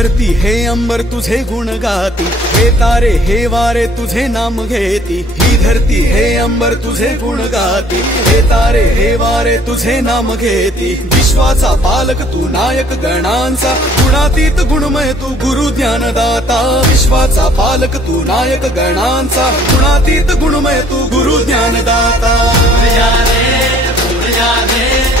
धरती हे अंबर तुझे गुण गाती, हे तारे हे वारे तुझे नाम घेती। ही धरती हे अंबर तुझे गुण गाती, हे तारे हे वारे तुझे नाम घेती। विश्वाचा पालक तू नायक गणांचा, गुणातीत गुणमय तू गुरु ज्ञानदाता। विश्वाचा पालक तू नायक गणांचा, गुणातीत गुणमय तू गुरु ज्ञानदाता। उड़ जा रे